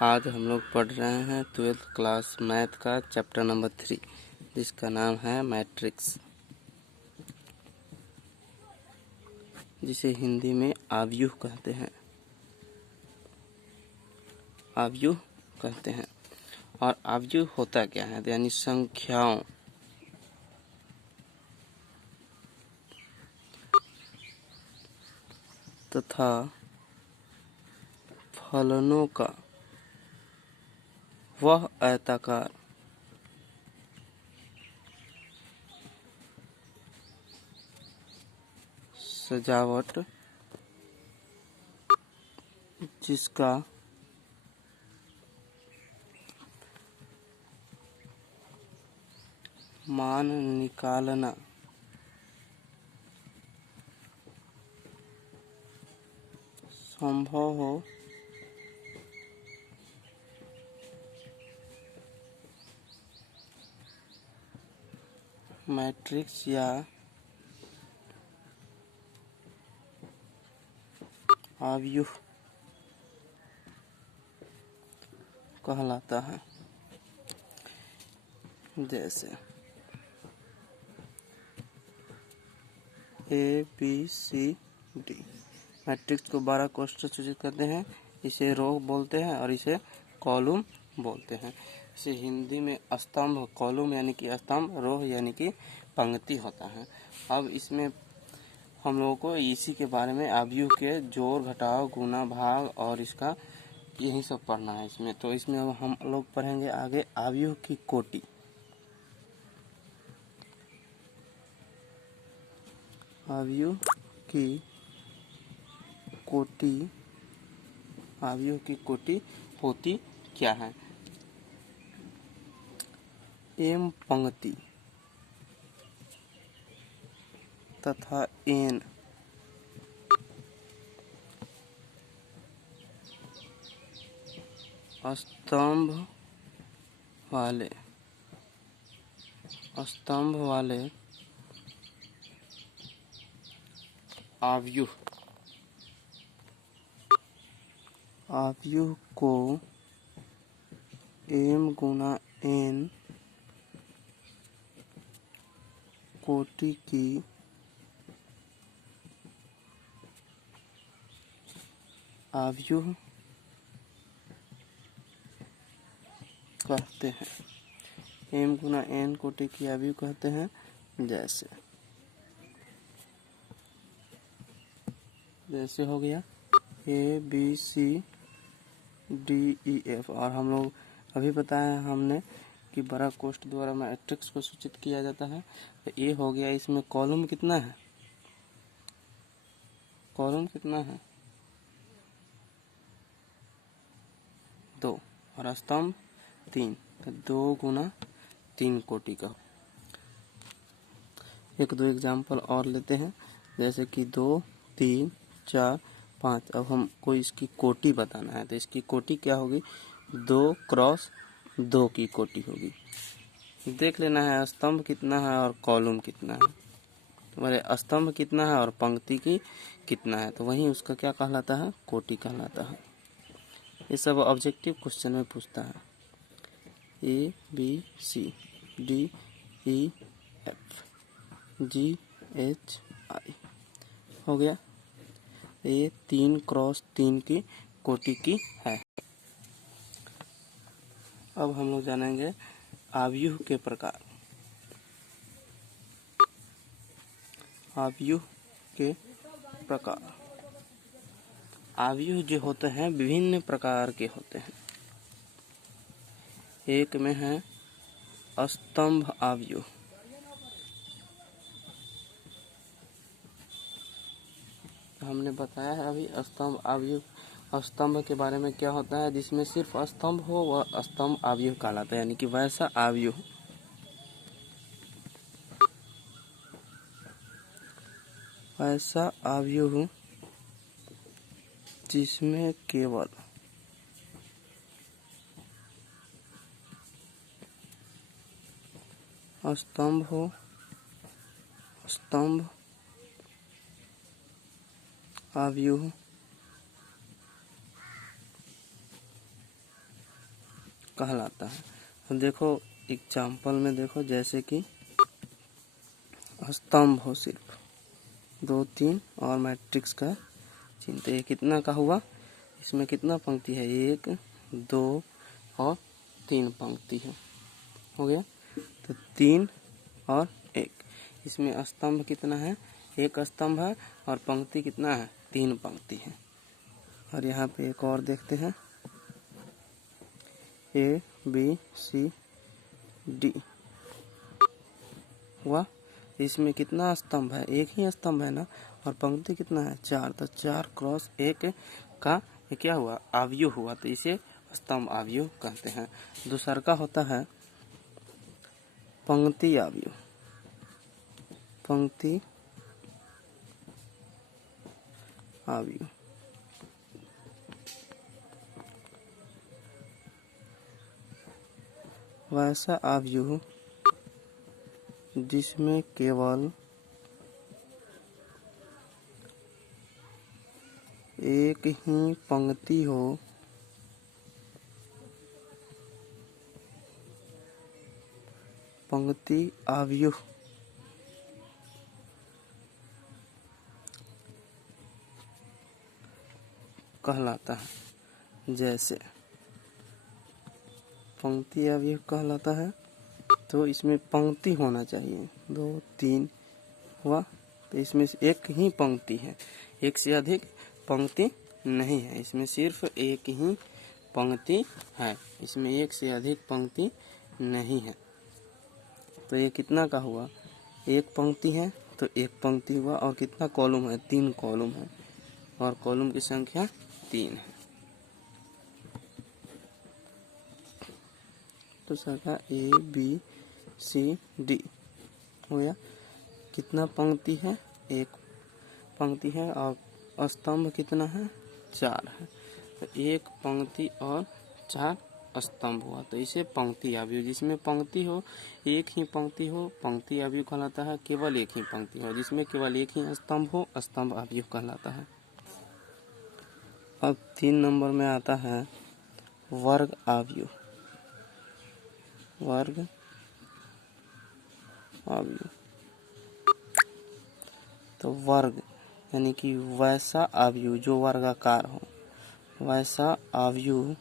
आज हम लोग पढ़ रहे हैं 12th क्लास मैथ का चैप्टर नंबर 3, जिसका नाम है मैट्रिक्स, जिसे हिंदी में आव्यूह कहते हैं। आव्यूह कहते हैं। और आव्यूह होता क्या है, यानी संख्याओं तथा फलनों का वह आयताकार सजावट जिसका मान निकालना संभव हो मैट्रिक्स या आव्यूह कहलाता है। जैसे ABCD मैट्रिक्स को 12 कोष्ठक सूचित करते हैं। इसे रो बोलते हैं और इसे कॉलम बोलते हैं। इसे हिंदी में स्तंभ, कॉलम यानी कि स्तंभ, रो यानी कि पंक्ति होता है। अब इसमें हम लोगों को इसी के बारे में आव्यूह के जोड़, घटाव, गुणा, भाग और इसका यही सब पढ़ना है इसमें। तो इसमें अब हम लोग पढ़ेंगे आगे आव्यूह की कोटि। आव्यूह की कोटि, आव्यूह की कोटि होती क्या है। m पंक्ति तथा n स्तंभ वाले आव्यूह को m गुना n कोटि की आव्यूह कहते हैं। m गुना n कोटि की आव्यूह कहते हैं। जैसे हो गया ABCDEF। और हम लोग अभी बताया हमने कि बड़ा कोष्ठ द्वारा मैट्रिक्स को सूचित किया जाता है। तो ये हो गया। इसमें कॉलम कितना है, कॉलम कितना है 2 और स्तंभ 3। तो 2 गुना 3 कोटि का। एक दो एग्जाम्पल और लेते हैं, जैसे कि 2, 3, 4, 5। अब हमको इसकी कोटि बताना है। तो इसकी कोटि क्या होगी, 2 क्रॉस 2 की कोटि होगी। देख लेना है स्तंभ कितना है और कॉलम कितना है। तुम्हारे स्तंभ कितना है और पंक्ति की कितना है, तो वही उसका क्या कहलाता है, कोटि कहलाता है। ये सब ऑब्जेक्टिव क्वेश्चन में पूछता है। ABCDEFGHI हो गया। ये 3 क्रॉस 3 की कोटि की है। अब हम लोग जानेंगे आव्यूह के प्रकार। आव्यूह के प्रकार, आव्यूह जो होते हैं विभिन्न प्रकार के होते हैं। एक में है स्तंभ आव्यूह। हमने बताया है अभी स्तंभ आव्यूह। स्तंभ के बारे में क्या होता है, जिसमें सिर्फ स्तंभ हो वह स्तंभ आव्यूह कहलाता है, यानी कि वैसा आव्यूह। ऐसा आव्यूह जिसमें केवल स्तंभ हो, स्तंभ आव्यूह कहलाता है। तो देखो एग्जाम्पल में देखो, जैसे कि स्तंभ हो सिर्फ 2 3 और मैट्रिक्स का चिन्ह, तो ये कितना का हुआ, इसमें कितना पंक्ति है, 1 2 और 3 पंक्ति है, हो गया। तो 3 और 1, इसमें स्तंभ कितना है, 1 स्तंभ है और पंक्ति कितना है, 3 पंक्ति है। और यहाँ पे एक और देखते हैं, ABCD हुआ, इसमें कितना स्तंभ है, 1 ही स्तंभ है ना, और पंक्ति कितना है, 4, तो 4 क्रॉस 1 का ये क्या हुआ, आव्यूह हुआ, तो इसे स्तंभ आव्यूह कहते हैं। दूसरा का होता है पंक्ति आव्यूह, पंक्ति आव्यूह, वैसा आव्यूह जिसमें केवल एक ही पंक्ति हो, पंक्ति आव्यूह कहलाता है। जैसे पंक्ति आव्यूह कहलाता है, तो इसमें पंक्ति होना चाहिए, 2 3 हुआ, तो इसमें एक ही पंक्ति है, एक से अधिक पंक्ति नहीं है, इसमें सिर्फ एक ही पंक्ति है, इसमें एक से अधिक पंक्ति नहीं है। तो ये कितना का हुआ, एक पंक्ति है तो एक पंक्ति हुआ, और कितना कॉलम है, 3 कॉलम है, और कॉलम की संख्या 3 है। तो संख्या ABCD हो गया। कितना पंक्ति है, 1 पंक्ति है, और स्तंभ कितना है, 4 है, तो 1 पंक्ति और 4 स्तंभ हुआ, तो इसे पंक्ति आव्यूह, जिसमें पंक्ति हो, एक ही पंक्ति हो, पंक्ति आव्यूह कहलाता है। केवल एक ही पंक्ति हो, जिसमें केवल एक ही स्तंभ हो, स्तंभ आव्यूह कहलाता है। अब 3 नंबर में आता है वर्ग आव्यूह, वर्ग आव्यूह। तो वर्ग यानी कि वैसा आव्यूह जो वर्गाकार हो, वैसा आव्यूह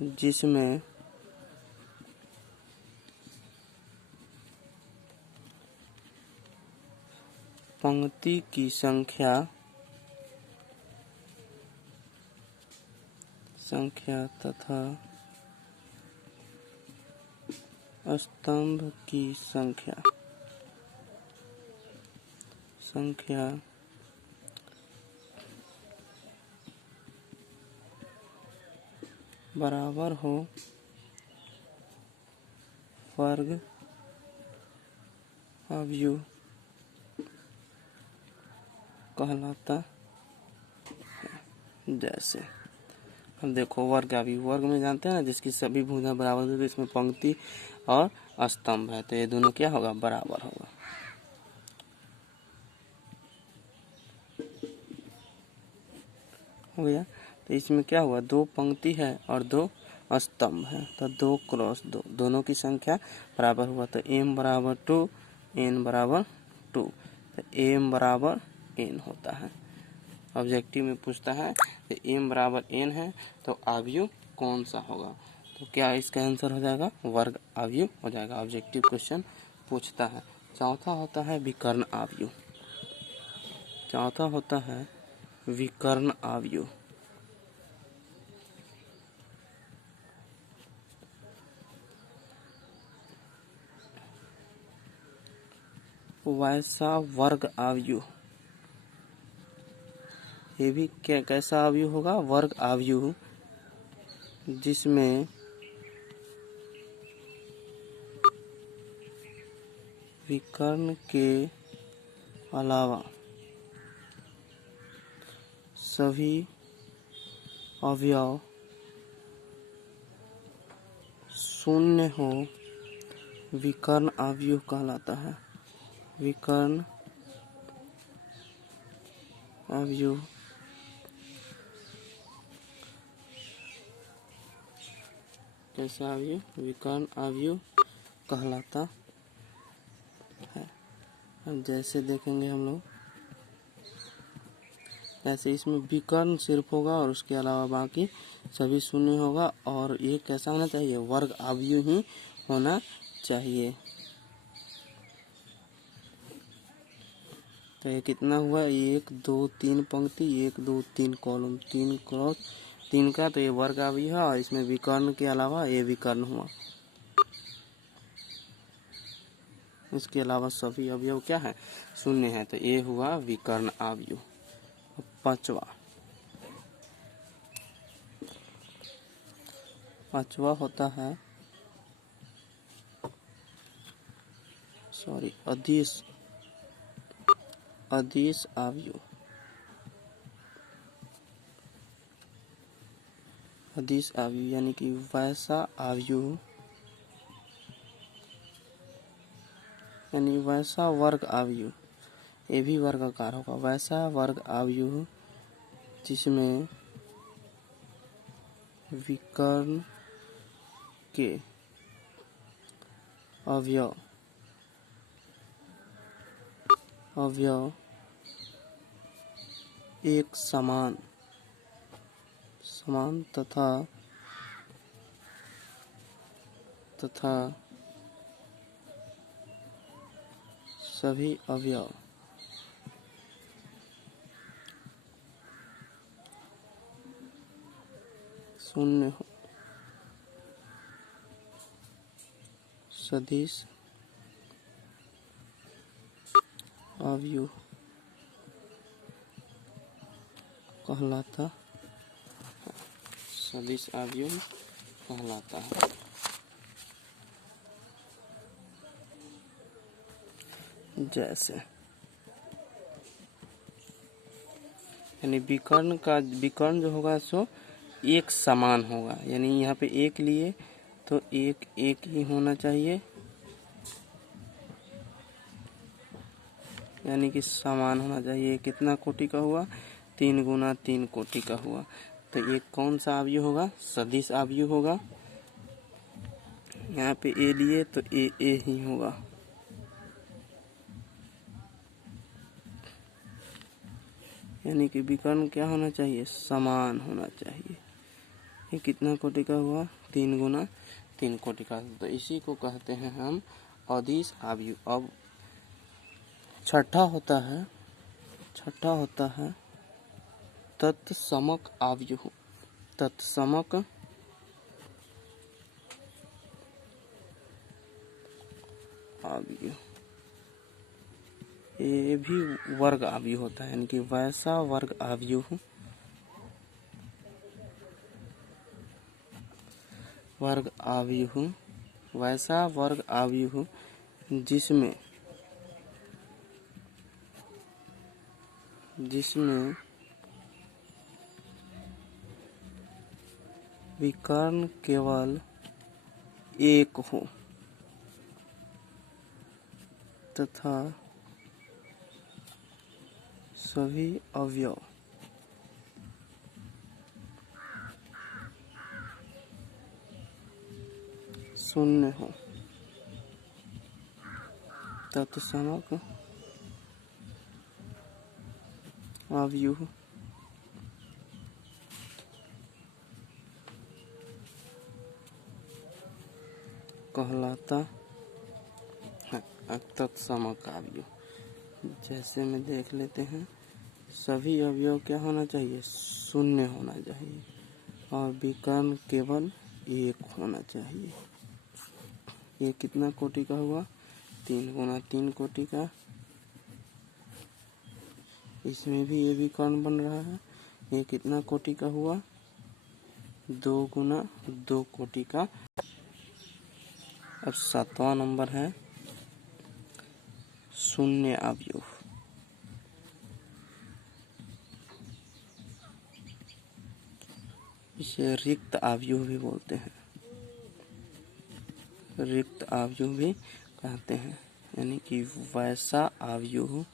जिसमें पंक्ति की संख्या तथा स्तंभ की संख्या बराबर हो, वर्ग आव्यूह कहलाता है। जैसे अब देखो वर्ग आव्यूह, वर्ग में जानते हैं ना, जिसकी सभी भुजा बराबर होगी, इसमें पंक्ति और स्तंभ है, तो ये दोनों क्या होगा, बराबर होगा। हो गया। तो इसमें क्या हुआ, 2 पंक्ति है और 2 स्तंभ है, तो 2 क्रॉस 2, दोनों की संख्या बराबर हुआ, तो m बराबर 2 n बराबर 2, तो m बराबर n होता है। ऑब्जेक्टिव में पूछता है कि m बराबर n है तो आव्यूह कौन सा होगा, तो क्या इसका आंसर हो जाएगा, वर्ग आव्यूह हो जाएगा। ऑब्जेक्टिव क्वेश्चन पूछता है। चौथा होता है विकर्ण आव्यूह, चौथा होता है विकर्ण आव्यूह। वैसा वर्ग आव्यूह, ये भी क्या कैसा आव्यूह होगा, वर्ग आव्यूह जिसमें विकर्ण के अलावा सभी अवयव शून्य हो, विकर्ण आव्यूह कहलाता है। विकर्ण आव्यूह कैसा अवयव? विकर्ण अवयव कहलाता है। अब जैसे देखेंगे हम लोग, ऐसे इसमें विकर्ण सिर्फ होगा और उसके अलावा बाकी सभी शून्य होगा, और ये कैसा होना चाहिए? वर्ग अवयव ही होना चाहिए। तो ये कितना हुआ? 1 2 3 पंक्ति, 1 2 3 कॉलम, 3 क्रॉस 3 का, तो ये वर्ग अवयव है, और इसमें विकर्ण के अलावा ये विकर्ण हुआ। इसके अलावा सभी अवयव क्या है? शून्य है, तो ये हुआ विकर्ण अवयव। पांचवा होता है अदिश अवयव। अदिश अवयव यानी कि वैसा अवयव, यानी वैसा वर्ग अवयव, ये भी वर्गाकार होगा। वैसा वर्ग अवयव जिसमें विकर्ण के अवयव एक समान तथा सभी अवयव शून्य हो। सदिश अवयव कहलाता है। सदिश अवयव कहलाता है। जैसे यानी विकर्ण जो होगा सो एक समान होगा, यानी यहाँ पे एक लिए तो एक ही होना चाहिए, यानी कि समान होना चाहिए। कितना कोटि का हुआ? 3 गुना 3 कोटि का हुआ। तो ये कौन सा अवयव होगा? सदिश अवयव होगा। यहाँ पे ए लिए तो ए ही होगा। यानी कि विकर्ण क्या होना चाहिए? समान होना चाहिए। ये कितना कोटि का हुआ? 3 गुना 3 कोटि का। तो इसी को कहते हैं हम अदिश अवयव। अब छठा होता है तत्समक अवयव। तत्समक अवयव ये भी वर्ग अवयव होता है, यानी कि वैसा वर्ग अवयव वैसा वर्ग अवयव जिसमें विकर्ण केवल एक हो तथा सभी अवयव शून्य हो। तत्समक अवयव कहलाता है तत्समक अवयव। जैसे में देख लेते हैं, सभी अवयव क्या होना चाहिए? शून्य होना चाहिए, और विकर्ण केवल एक होना चाहिए। ये कितना कोटि का हुआ? 3 गुना 3 कोटि का। इसमें भी ये विकर्ण बन रहा है। ये कितना कोटि का हुआ? 2 गुना 2 कोटि का। अब 7वां नंबर है शून्य अवयव। इसे रिक्त अवयव भी बोलते हैं, रिक्त अवयव भी कहते हैं। यानी कि वैसा अवयव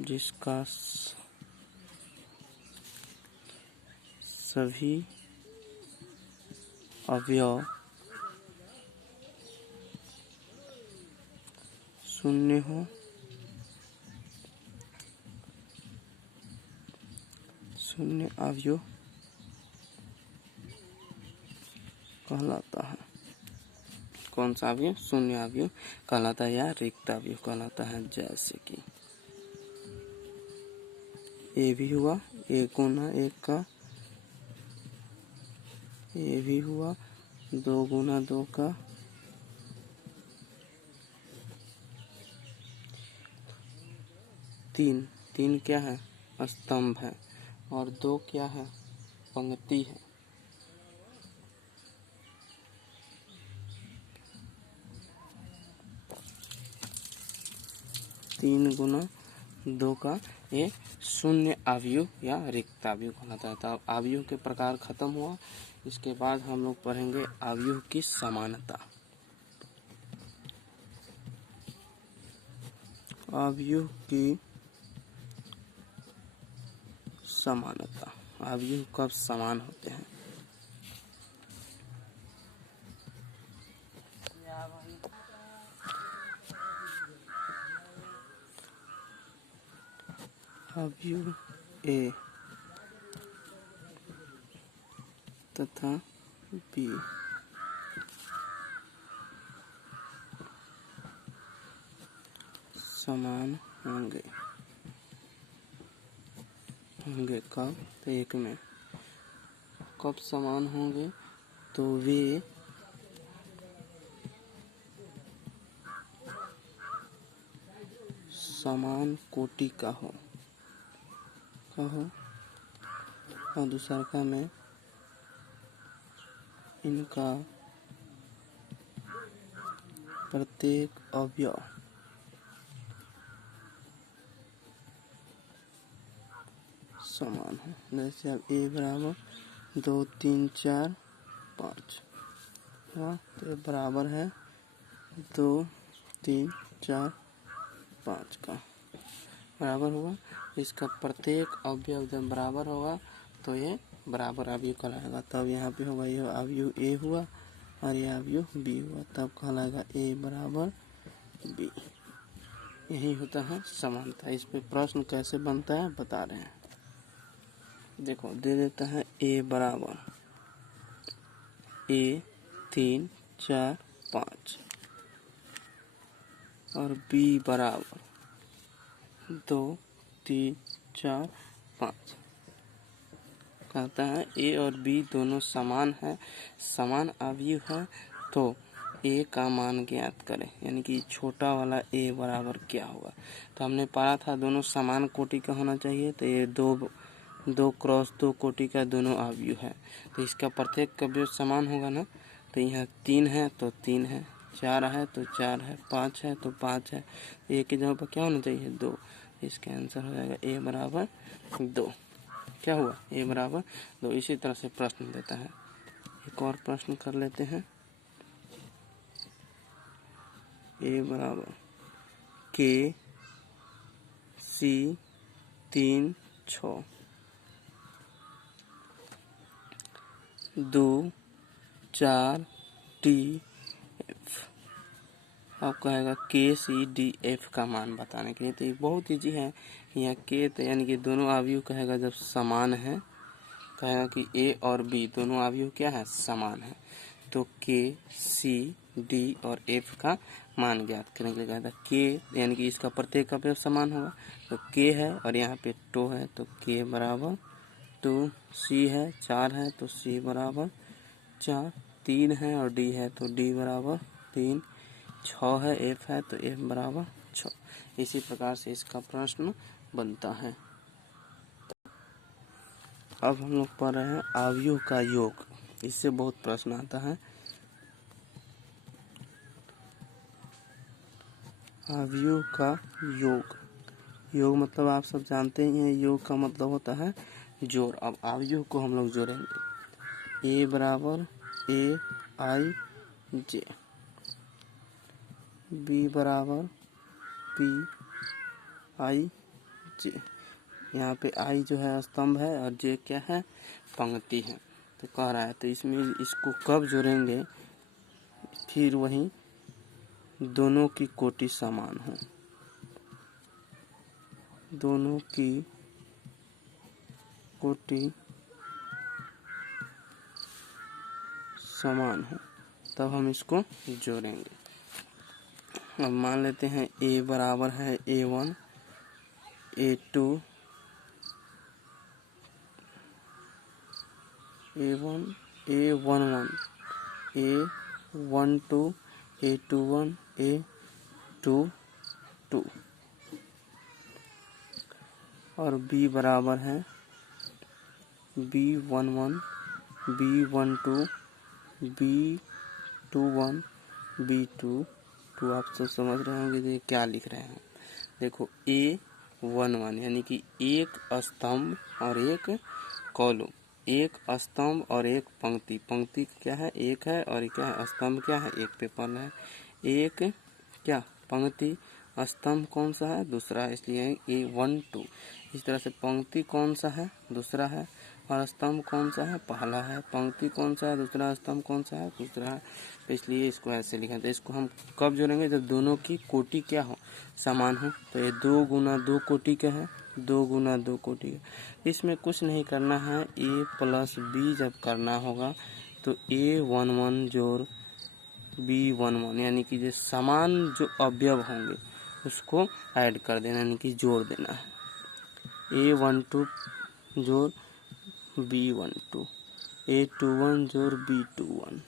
जिसका सभी अवयव शून्य हो शून्य अवयव कहलाता है। कौन सा अवयव? शून्य अवयव कहलाता है या रिक्त अवयव कहलाता है। जैसे कि ए भी हुआ, एक गुना एक का ए भी हुआ, 2 गुना 2 का, 3 क्या है? स्तंभ है। और 2 क्या है? पंक्ति है। 3 गुना 2 का ये शून्य अवयव या रिक्त अवयव कहलाता है। तो अब अवयव के प्रकार खत्म हुआ। इसके बाद हम लोग पढ़ेंगे अवयव की समानता। अवयव की समानता। अवयव कब समान होते हैं? अवयव ए तथा बी समान होंगे कब? तो एक में कब समान होंगे? तो वे समान कोटि का हो और दूसरा का में इनका प्रत्येक अवयव समान है। जैसे अब ए बराबर 2 3 4 5 हाँ, तो ये बराबर है 2 3 4 5 का बराबर होगा। इसका प्रत्येक अवयव जब बराबर होगा तो ये बराबर अवयव कहलाएगा। तब यहाँ पे होगा ये अवयव ए हुआ और ये अवयव बी हुआ, तब कहलाएगा ए बराबर बी। यही होता है समानता। इस पे प्रश्न कैसे बनता है बता रहे हैं। देखो दे देता है ए बराबर ए 3 4 5 और बी बराबर 2 3 4 5। कहता है ए और बी दोनों समान है, समान अवयव है, तो ए का मान ज्ञात करें। यानी कि छोटा वाला ए बराबर क्या होगा? तो हमने पढ़ा था दोनों समान कोटि का होना चाहिए। तो ये 2 क्रॉस 2 कोटि का दोनों अवयव है, तो इसका प्रत्येक अवयव समान होगा ना। तो यहाँ 3 है तो 3 है, 4 है तो 4 है, 5 है तो 5 है। ए की जगह पर क्या होना चाहिए? 2। इसका आंसर हो जाएगा ए बराबर 2। क्या हुआ? ए बराबर 2। इसी तरह से प्रश्न देता है। एक और प्रश्न कर लेते हैं। ए बराबर के सी 3 6 2 4 डी एफ। अब कहेगा के सी डी एफ का मान बताने के लिए। तो ये बहुत ईजी है। यहाँ के तो यानी कि दोनों अवयव कहेगा जब समान है, कहेगा कि ए और बी दोनों अवयव क्या है? समान है। तो के सी डी और एफ का मान ज्ञात करने के लिए कहता है के, यानी कि इसका प्रत्येक अवयव समान होगा। तो के है और यहाँ पे 2 है तो के बराबर 2, सी है 4 है तो सी बराबर 4, 3 है और डी है तो डी बराबर 3, 6 है एफ है तो एफ बराबर 6। इसी प्रकार से इसका प्रश्न बनता है। अब हम लोग पढ़ रहे हैं अवयव का योग। इससे बहुत प्रश्न आता है। अवयव का योग। योग मतलब आप सब जानते ही हैं, योग का मतलब होता है जोड़। अब अवयव को हम लोग जोड़ेंगे। ए बराबर ए आई जे, बी बराबर बी आई जे, यहाँ पे आई जो है स्तंभ है और जे क्या है, पंक्ति है। तो कह रहा है तो इसमें इसको कब जोड़ेंगे, फिर वही दोनों की कोटि समान हो, दोनों की कोटि समान हो, तब हम इसको जोड़ेंगे। अब मान लेते हैं a बराबर है a1, a2, a1, a11, a12, a21, a22 और b बराबर है b11, b12, b21, b22। आप सब समझ रहे होंगे ये क्या लिख रहे हैं। देखो a11 यानी कि एक स्तंभ और एक कॉलम, एक स्तंभ और एक पंक्ति। पंक्ति क्या है, एक है, और क्या है, स्तंभ क्या है, एक पेपर है। एक क्या, पंक्ति, स्तंभ कौन सा है, दूसरा है, इसलिए a12। इस तरह से पंक्ति कौन सा है, दूसरा है, और स्तंभ कौन सा है, पहला है। पंक्ति कौन सा है, दूसरा, स्तंभ कौन सा है, दूसरा है। तो इसलिए इसको ऐसे लिखा। तो इसको हम कब जोड़ेंगे, जब दोनों की कोटि क्या हो, समान हो। तो ये 2 गुना 2 कोटि का है, 2 गुना 2 कोटि का। इसमें कुछ नहीं करना है, a प्लस b जब करना होगा तो a11 जोड़ b11 यानी कि जो समान जो अवयव होंगे उसको ऐड कर देना, यानी कि जोड़ देना है। a12 जोड़ b12, a21 जोड़ b21,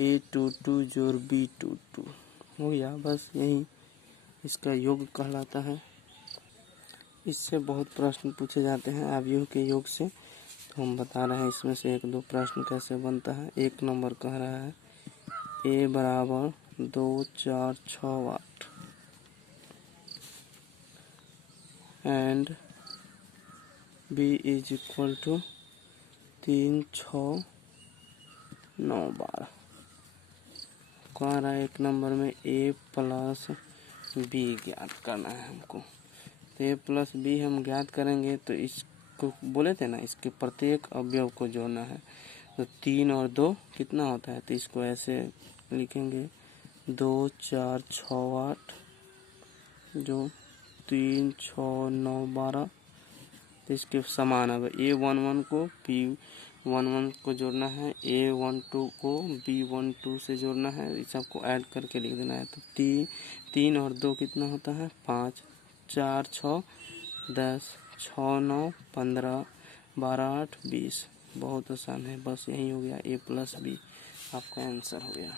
a22 जोड़ b22 हो गया। बस यही इसका योग कहलाता है। इससे बहुत प्रश्न पूछे जाते हैं अवयव के योग से, तो हम बता रहे हैं इसमें से 1-2 प्रश्न कैसे बनता है। 1 नंबर कह रहा है a बराबर 2, 4, 6, 8 and b is equal to 3, 6, 9, 12। कह रहा है 1 नंबर में a प्लस b ज्ञात करना है हमको। तो a प्लस b हम ज्ञात करेंगे तो इसको बोले थे ना, इसके प्रत्येक अवयव को जोड़ना है। तो 3 और 2 कितना होता है, तो इसको ऐसे लिखेंगे 2, 4, 6, 8 जो 3, 6, 9, 12। तो इसके समान अब a11 को b11 को जोड़ना है, a12 को b12 से जोड़ना है, इस सबको ऐड करके लिख देना है। तो 3 और 2 कितना होता है, 5, 4, 6, 10, 6, 9, 15, 12, 8, 20। बहुत आसान है। बस यही हो गया, a प्लस b आपका आंसर हो गया।